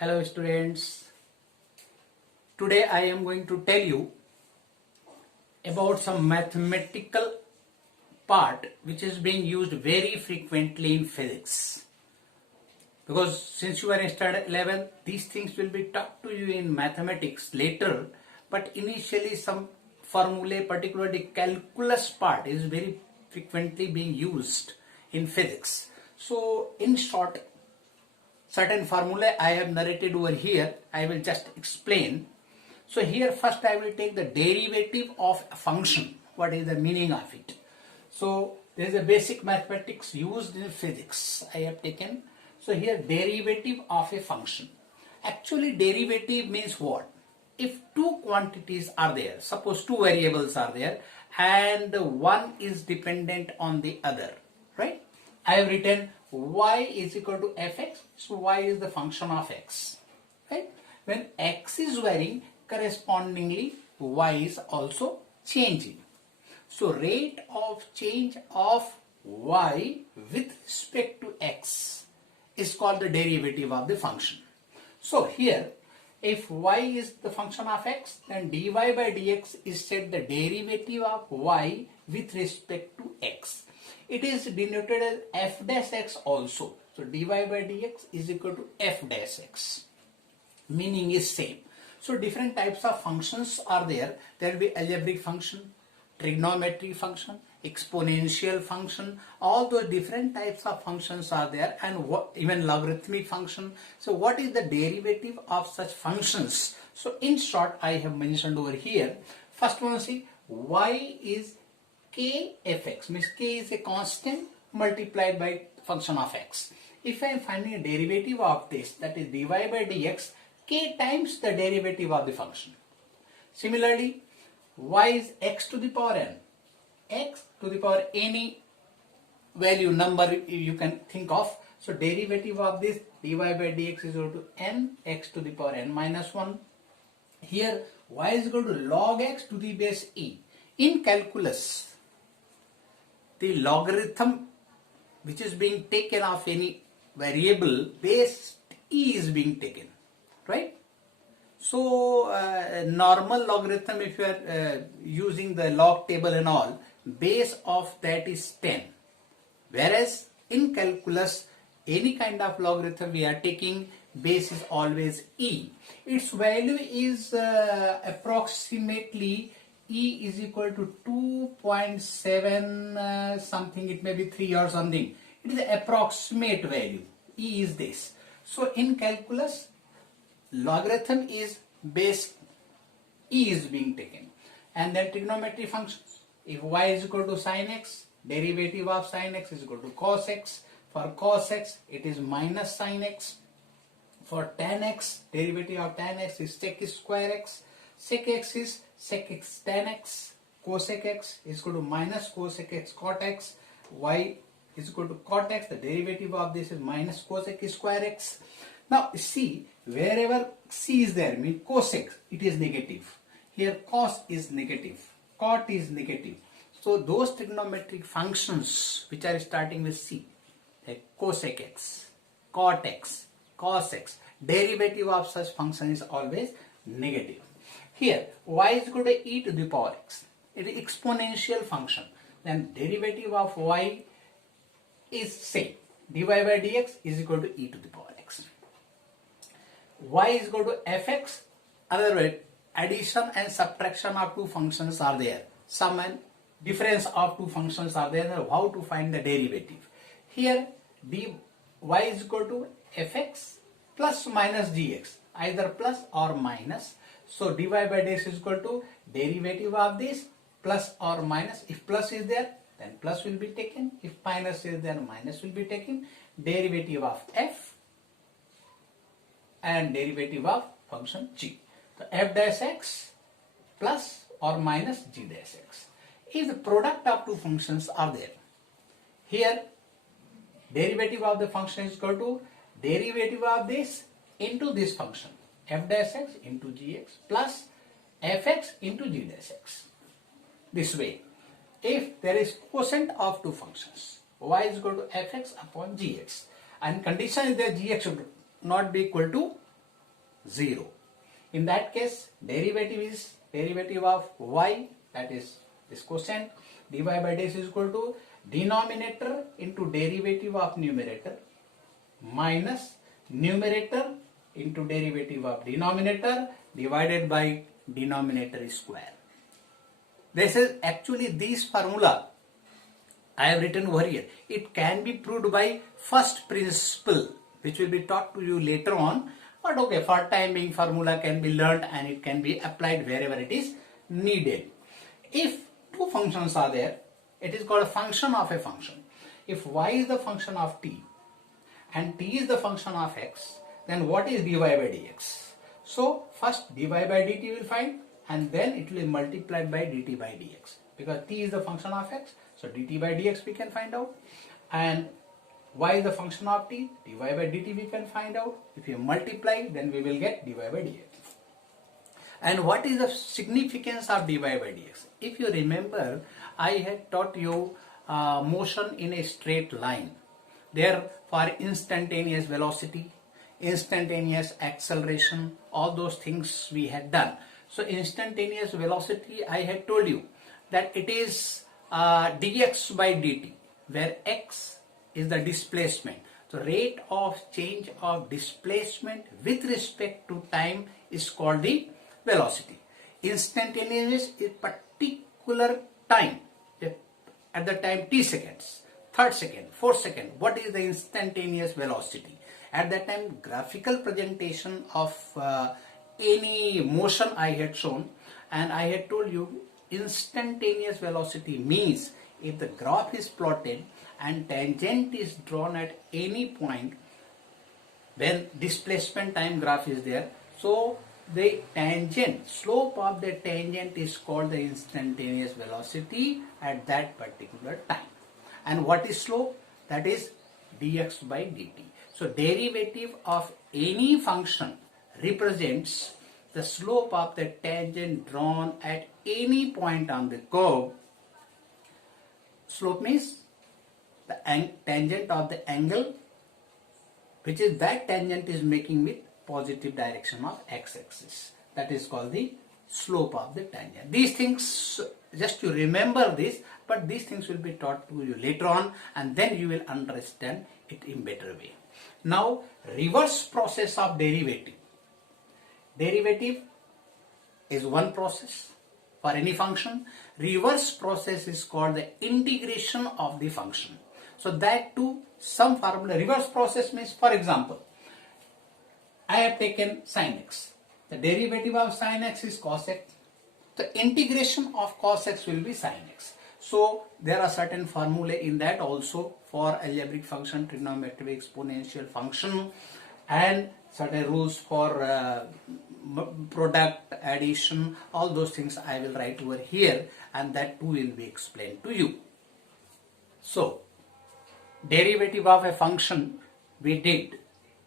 Hello students, today I am going to tell you about some mathematical part which is being used very frequently in physics. Because since you are in standard 11, these things will be taught to you in mathematics later, but initially some formulae, particularly calculus part, is very frequently being used in physics. So in short, certain formula I have narrated over here, I will just explain. So here first I will take the derivative of a function. What is the meaning of it? So there is a basic mathematics used in physics I have taken. So here derivative of a function. Actually derivative means what? If two quantities are there, suppose two variables are there and one is dependent on the other, right? I have written y is equal to fx, so y is the function of x, right? When x is varying, correspondingly y is also changing. So rate of change of y with respect to x is called the derivative of the function. So here, if y is the function of x, then dy by dx is said the derivative of y with respect to x. It is denoted as f dash x also. So dy by dx is equal to f dash x. Meaning is same. So different types of functions are there. There will be algebraic function, trigonometric function, exponential function. All those different types of functions are there, and even logarithmic function. So what is the derivative of such functions? So in short, I have mentioned over here. First one, see, y is k fx, means k is a constant multiplied by function of x. If I am finding a derivative of this, that is dy by dx, k times the derivative of the function. Similarly, y is x to the power n, x to the power any value number you can think of. So derivative of this dy by dx is equal to n x to the power n minus 1. Here y is equal to log x to the base e. In calculus, the logarithm which is being taken of any variable base e is being taken, right? So normal logarithm, if you are using the log table and all, base of that is 10. Whereas in calculus, any kind of logarithm we are taking, base is always e. Its value is approximately e is equal to 2.7 something, it may be 3 or something. It is the approximate value. E is this. So in calculus, logarithm is base e is being taken. And then trigonometry functions. If y is equal to sin x, derivative of sin x is equal to cos x. For cos x, it is minus sin x. For tan x, derivative of tan x is sec square x. Sec x is sec x tan x. Cosec x is equal to minus cosec x cot x. Y is equal to cot x. The derivative of this is minus cosec square x. Now see, wherever c is there, means cosec, it is negative. Here cos is negative, cot is negative. So those trigonometric functions which are starting with c, like cosec x, cot x, cos x, derivative of such function is always negative. Here y is equal to e to the power x. It is exponential function. Then derivative of y is same. dy by dx is equal to e to the power x. Y is equal to fx. Other way, addition and subtraction of two functions are there. Sum and difference of two functions are there. How to find the derivative? Here y is equal to fx plus minus gx, either plus or minus. So dy by dx is equal to derivative of this plus or minus. If plus is there, then plus will be taken. If minus is there, minus will be taken. Derivative of f and derivative of function g. So f dash x plus or minus g dash x. If the product of two functions are there, here derivative of the function is equal to derivative of this into this function, f dash x into gx plus fx into g dash x. This way, if there is quotient of two functions, y is equal to fx upon gx, and condition is that gx should not be equal to 0. In that case, derivative is derivative of y, that is this quotient, dy by dx is equal to denominator into derivative of numerator minus numerator into derivative of denominator divided by denominator square. This is actually this formula I have written over here. It can be proved by first principle, which will be taught to you later on. But okay, for time being, formula can be learned and it can be applied wherever it is needed. If two functions are there, it is called a function of a function. If y is the function of t and t is the function of x, then what is dy by dx? So first dy by dt will find, and then it will be multiplied by dt by dx, because t is the function of x, so dt by dx we can find out, and y is the function of t, dy by dt we can find out. If you multiply, then we will get dy by dx. And what is the significance of dy by dx? If you remember, I had taught you motion in a straight line. There, for instantaneous velocity, instantaneous acceleration, all those things we had done. So instantaneous velocity, I had told you that it is dx by dt, where x is the displacement. So rate of change of displacement with respect to time is called the velocity. Instantaneous is particular time, at the time t seconds, third second, fourth second. What is the instantaneous velocity? At that time, graphical presentation of any motion I had shown, and I had told you instantaneous velocity means if the graph is plotted and tangent is drawn at any point when displacement time graph is there, so the tangent, slope of the tangent is called the instantaneous velocity at that particular time. And what is slope? That is dx by dt. So derivative of any function represents the slope of the tangent drawn at any point on the curve. Slope means the tangent of the angle which is that tangent is making with positive direction of x-axis. That is called the slope of the tangent. These things, just to remember this, but these things will be taught to you later on, and then you will understand it in better way. Now, reverse process of derivative. Derivative is one process for any function. Reverse process is called the integration of the function. So that too, some formula. Reverse process means, for example, I have taken sin x. The derivative of sin x is cos x. The integration of cos x will be sin x. So there are certain formulae in that also for algebraic function, trigonometric exponential function, and certain rules for product, addition, all those things I will write over here, and that too will be explained to you. So derivative of a function we did.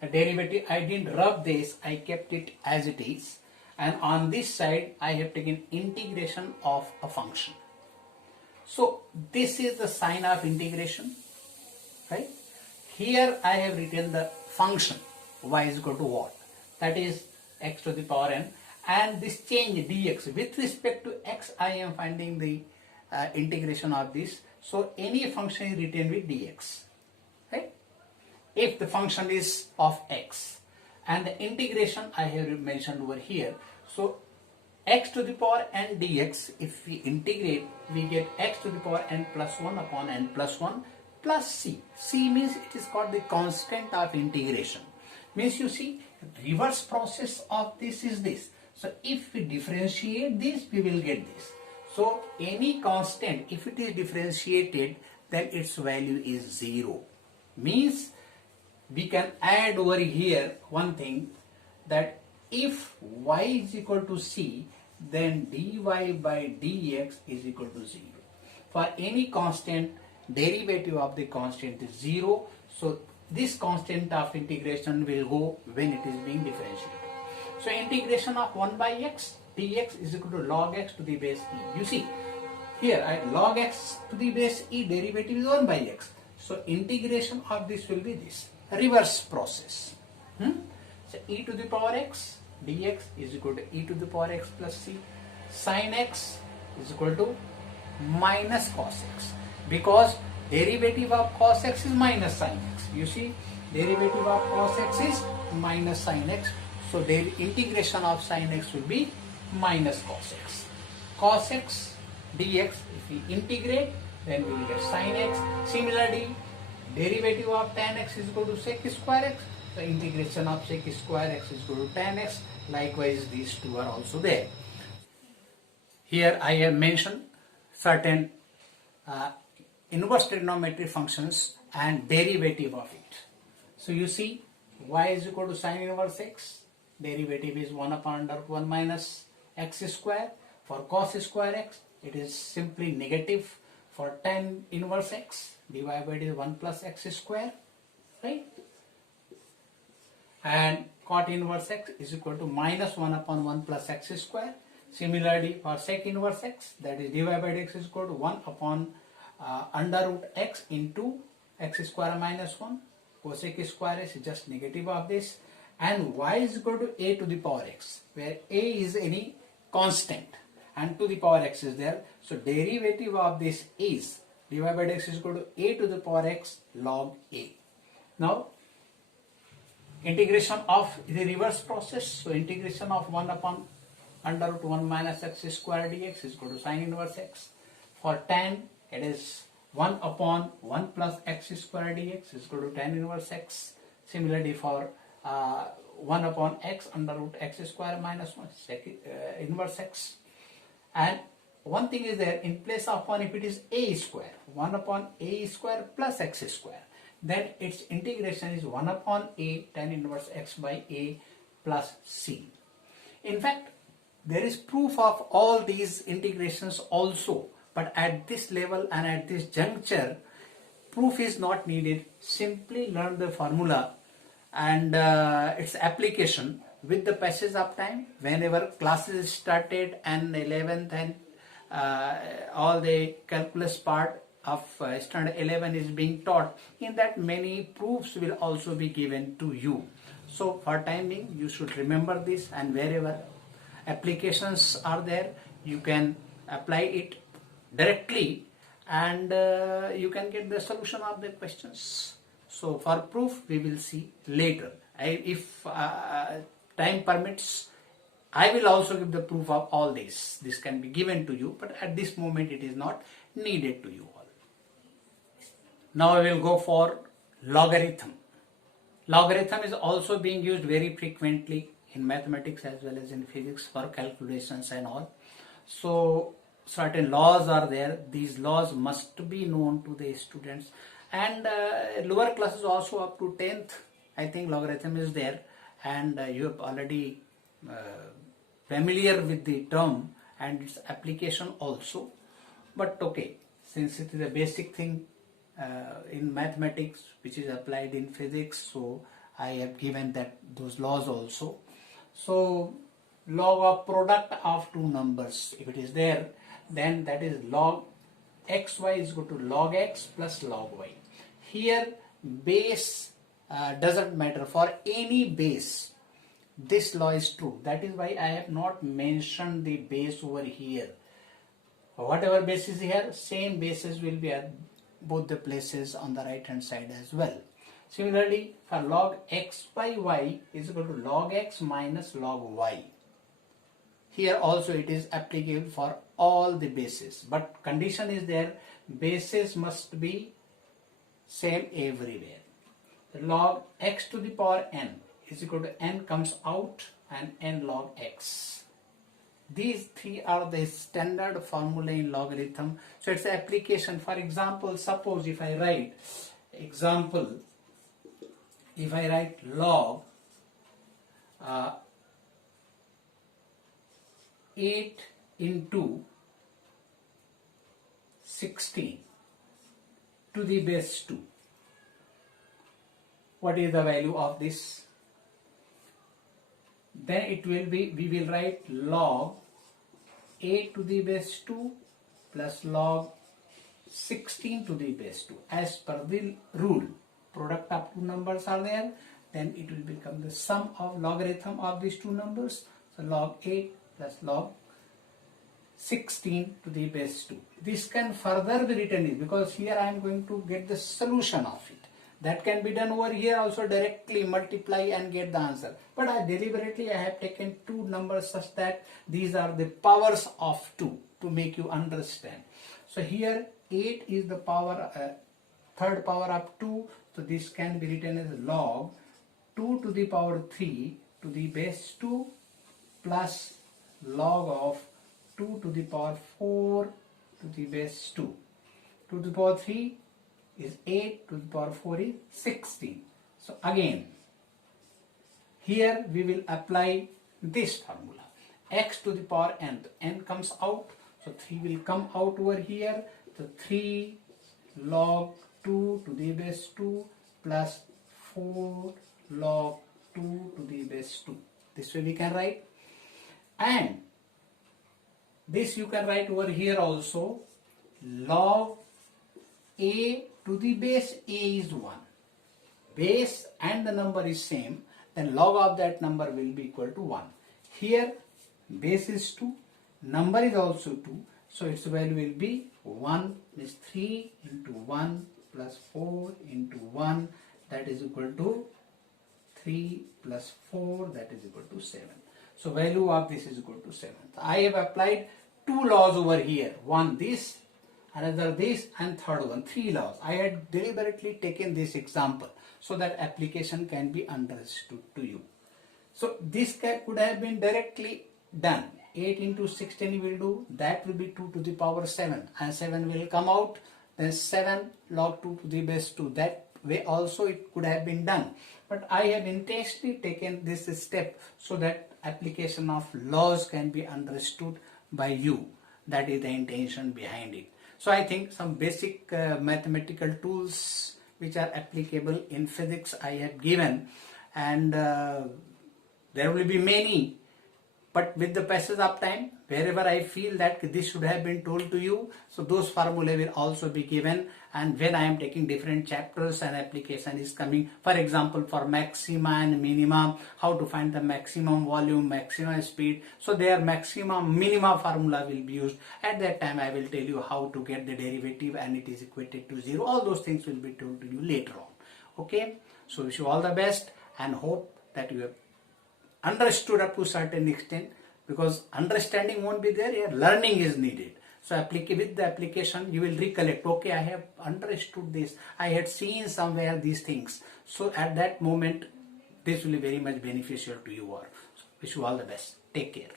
A derivative, I didn't rub this, I kept it as it is, and on this side I have taken integration of a function. So this is the sign of integration, right? Here I have written the function y is equal to what? That is x to the power n, and this change dx with respect to x, I am finding the integration of this. So any function is written with dx, right? If the function is of x, and the integration I have mentioned over here. So x to the power n dx, if we integrate, we get x to the power n plus 1 upon n plus 1 plus c. C means it is called the constant of integration. Means you see, reverse process of this is this. So if we differentiate this, we will get this. So any constant, if it is differentiated, then its value is 0. Means we can add over here one thing, that if y is equal to c, then dy by dx is equal to 0. For any constant, derivative of the constant is 0. So this constant of integration will go when it is being differentiated. So integration of 1 by x dx is equal to log x to the base e. You see, here log x to the base e, derivative is 1 by x. So integration of this will be this. Reverse process. So e to the power x dx is equal to e to the power x plus c. Sin x is equal to minus cos x, because derivative of cos x is minus sin x. You see, derivative of cos x is minus sin x, so the integration of sin x will be minus cos x. Cos x dx, if we integrate, then we will get sin x. Similarly, derivative of tan x is equal to sec square x, the integration of sec square x is equal to tan x. Likewise, these two are also there. Here I have mentioned certain inverse trigonometric functions and derivative of it. So you see, y is equal to sin inverse x, derivative is 1 upon under 1 minus x square. For cos square x, it is simply negative. For tan inverse x, dy by dt is 1 plus x square, right? And cot inverse x is equal to minus 1 upon 1 plus x square. Similarly, for sec inverse x, that is dy by dx is equal to 1 upon under root x into x square minus 1. Cosec square x is just negative of this. And y is equal to a to the power x, where a is any constant and to the power x is there. So derivative of this is dy by dx is equal to a to the power x log a. Now, integration of the reverse process. So integration of 1 upon under root 1 minus x square dx is equal to sin inverse x. For tan, it is 1 upon 1 plus x square dx is equal to tan inverse x. Similarly, for 1 upon x under root x square minus 1 inverse x. And one thing is there, in place of 1, if it is a square, 1 upon a square plus x square, then its integration is 1 upon a tan inverse x by a plus c. In fact, there is proof of all these integrations also, but at this level and at this juncture, proof is not needed. Simply learn the formula and its application with the passage of time. Whenever classes started and 11th and all the calculus part of standard 11 is being taught, in that many proofs will also be given to you. So for time being, you should remember this, and wherever applications are there, you can apply it directly and you can get the solution of the questions. So for proof, we will see later. If time permits, I will also give the proof of all this. This can be given to you, but at this moment it is not needed to you all. Now I will go for logarithm. Logarithm is also being used very frequently in mathematics as well as in physics for calculations and all. So certain laws are there. These laws must be known to the students, and lower classes also up to 10th, I think logarithm is there, and you have already familiar with the term and its application also. But okay, since it is a basic thing in mathematics which is applied in physics, so I have given that those laws also. So log of product of two numbers, if it is there, then that is log xy is equal to log x plus log y. Here base doesn't matter. For any base, this law is true. That is why I have not mentioned the base over here. Whatever base is here, same bases will be at both the places on the right hand side as well. Similarly, for log x by y is equal to log x minus log y. Here also it is applicable for all the bases, but condition is there, bases must be same everywhere. Log x to the power n is equal to n comes out and n log x. These three are the standard formula in logarithm. So it's application. For example, suppose if I write log 8 into 16 to the base 2. What is the value of this? Then it will be, we will write log 8 to the base 2 plus log 16 to the base 2. As per the rule, product of two numbers are there, then it will become the sum of logarithm of these two numbers. So log 8 plus log 16 to the base 2. This can further be written because here I am going to get the solution of it. That can be done over here also, directly multiply and get the answer. But I have taken two numbers such that these are the powers of 2 to make you understand. So here 8 is the power, third power of 2. So this can be written as log 2 to the power 3 to the base 2 plus log of 2 to the power 4 to the base 2. 2 to the power 3 is 8, to the power 4 is 16. So again, here we will apply this formula. X to the power n. N comes out, so 3 will come out over here. So 3 log 2 to the base 2 plus 4 log 2 to the base 2. This way we can write. And this you can write over here also. Log a to the base a is 1. Base and the number is same, then log of that number will be equal to 1. Here base is 2, number is also 2, so its value will be 1 is 3 into 1 plus 4 into 1, that is equal to 3 plus 4, that is equal to 7. So value of this is equal to 7. I have applied two laws over here, one this, another this, and third one, 3 laws. I had deliberately taken this example so that application can be understood to you. So this could have been directly done. 8 into 16 will do, that will be 2 to the power 7, and 7 will come out, then 7 log 2 to the base 2. That way also it could have been done. But I have intentionally taken this step so that application of laws can be understood by you. That is the intention behind it. So I think some basic mathematical tools which are applicable in physics I have given, and there will be many, but with the passage of time, wherever I feel that this should have been told to you, so those formulae will also be given. And when I am taking different chapters and application is coming, for example for maxima and minima, how to find the maximum volume, maximum speed, so their maximum minima formula will be used. At that time I will tell you how to get the derivative and it is equated to 0. All those things will be told to you later on. Okay, so wish you all the best and hope that you have understood up to a certain extent, because understanding won't be there here, learning is needed. So with the application you will recollect, okay, I have understood this, I had seen somewhere these things. So at that moment this will be very much beneficial to you all. So wish you all the best. Take care.